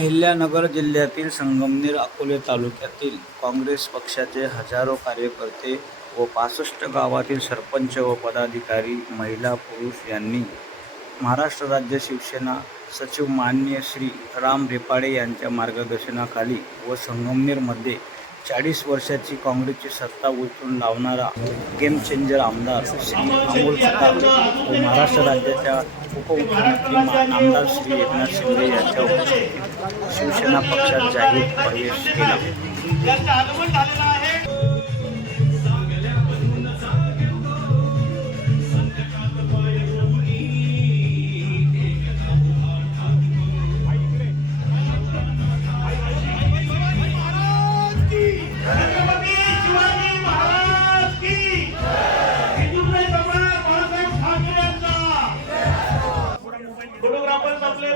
अहिल्यानगर जिल्ह्यातील संगमनेर अकोले तालुक्यातील काँग्रेस पक्षाचे हजारो कार्यकर्ते व पासष्ट गावातील सरपंच व पदाधिकारी महिला पुरुष यांनी महाराष्ट्र राज्य शिवसेना सचिव मान्य श्री राम रेपाडे यांच्या मार्गदर्शनाखाली व संगमनेरमध्ये चाळीस वर्षाची काँग्रेसची सत्ता उचलून लावणारा गेम चेंजर आमदार श्री अमोल खताळ व महाराष्ट्र राज्याच्या उपमुख्यमंत्री आमदार श्री एकनाथ शिंदे यांच्या उपस्थितीत शिवसेना पक्षात जाहीर प्रवेश केला.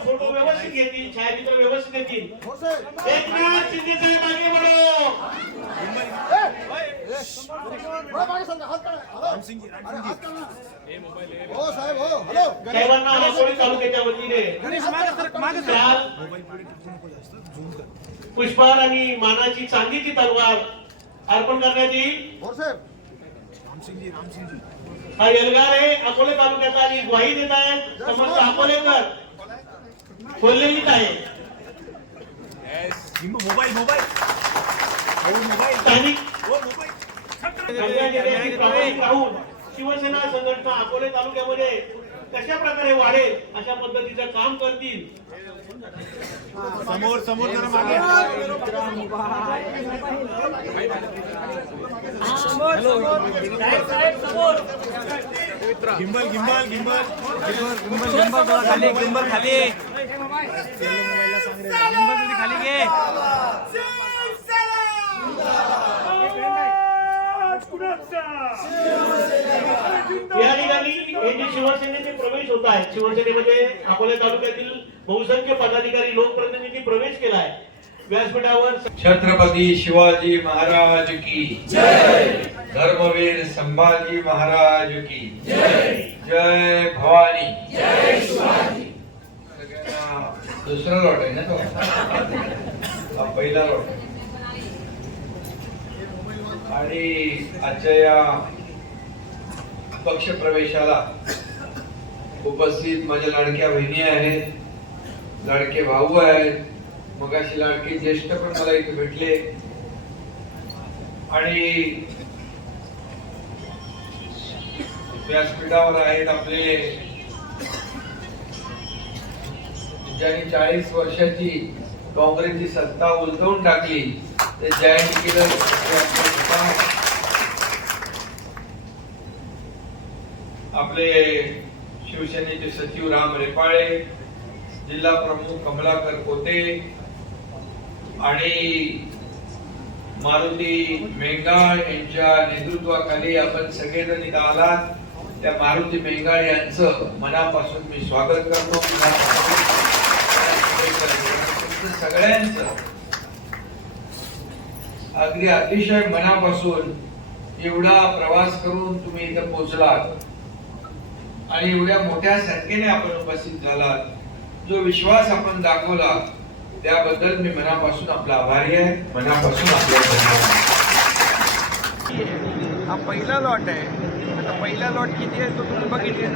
फोटो व्यवस्थित घेतील छायाचित्र व्यवस्थित येतील एकनाथ शिंदे साहेब हो हो साहेबांना तालुक्याच्या वतीने. शाल, पुष्पहार आणि मानाची चांदीची तलवार अर्पण करण्यात येईल. हा एल्गार आहे अकोले तालुक्याचा आणि ग्वाही देत आहेत. समस्त अकोलेकर. खोललेलीच आहे मोबाईल मोबाईल स्थानिक हो शिवसेना संघटना अकोले तालुक्यामध्ये कशा प्रकारे वाढेल अशा पद्धतीचं काम करतील? समोर समोर जरा मागे. Gimbal gimbal gimbal. Gimbal gimbal खाली गिंबल खाली. गिंबल खाली घे या ठिकाणी हे जे शिवसेनेचे प्रवेश होत आहेत शिवसेनेमध्ये अकोले तालुक्यातील बहुसंख्य पदाधिकारी लोकप्रतिनिधी प्रवेश केला आहे. व्यासपीठावर छत्रपती शिवाजी महाराज की धर्मवीर संभाजी महाराज की जय. भवानी. सगळ्यांना दुसरा लॉट आहे ना तो? हा पहिला लॉट आणि आजच्या या पक्ष प्रवेशाला उपस्थित माझ्या लाडक्या बहिणी आहेत लाडके भाऊ आहेत मग अशी लाडके ज्येष्ठ पण मला इथे भेटले. आणि व्यासपीठावर आहेत आपले ज्यांनी चाळीस वर्षाची काँग्रेसची सत्ता उलटवून टाकली ते जयंत केलं आपले आपले शिवसेनेचे सचिव राम रेपाळे जिल्हा प्रमुख कमलाकर कोते आणि मारुती मेंगाळ यांच्या नेतृत्वाखाली आपण सगळेजण इथं आलात. त्या मारुती मेंगाळ यांचं मनापासून मी स्वागत करतो. तुमचं सगळ्यांचं. अगदी अतिशय मनापासून एवढा प्रवास करून तुम्ही इथं पोहोचलात. आणि एवढ्या मोठ्या संख्येने आपण उपस्थित झालात. जो विश्वास आपण दाखवला त्याबद्दल मी मनापासून आपला आभारी आहे. मनापासून हा पहिला लॉट आहे. आता पहिला लॉट किती आहे तो तुम्ही बघितले.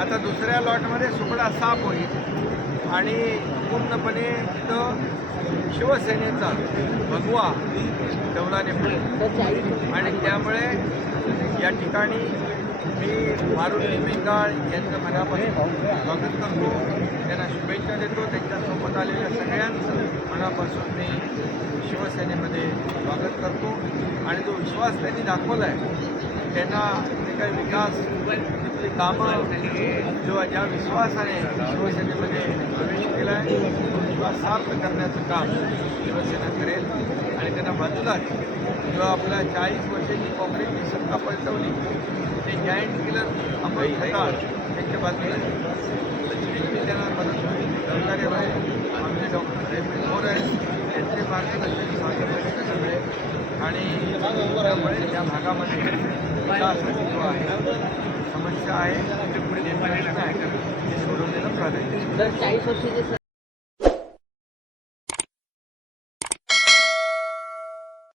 आता दुसऱ्या लॉटमध्ये सुपडा साफ होईल. आणि पूर्णपणे तिथं शिवसेनेचा भगवा डौलाने आणि त्यामुळे या ठिकाणी मी मारुती मेंगाळ यांचं मनापासून स्वागत करतो. त्यांना शुभेच्छा देतो. त्यांच्यासोबत आलेल्या सगळ्यांचं मनापासून मी शिवसेनेमध्ये स्वागत करतो. आणि जो विश्वास त्यांनी दाखवला आहे त्यांना जे काही विकास तिथली कामं जो ज्या विश्वासाने शिवसेनेमध्ये प्रवेश केला आहे तो विश्वास सार्थ करण्याचं काम शिवसेना करेल आणि त्यांना बाजूलाच जेव्हा आपल्या चाळीस वर्षाची काँग्रेसची सत्ता पलटवली ते जायंट किलर अमोल खताळ त्यांच्या बाजूला त्यांनी त्यांना मदत सहकार्य आहे. आमचे डॉक्टर जयप्रीत मोर आहेत. त्यांचे मार्गदर्शन सातत्याने सगळे आणि त्यामुळे त्या भागामध्ये विकास अस्तित्व आहे समस्या आहे. ते पुढे आहे सोडवलेलं प्राधान्य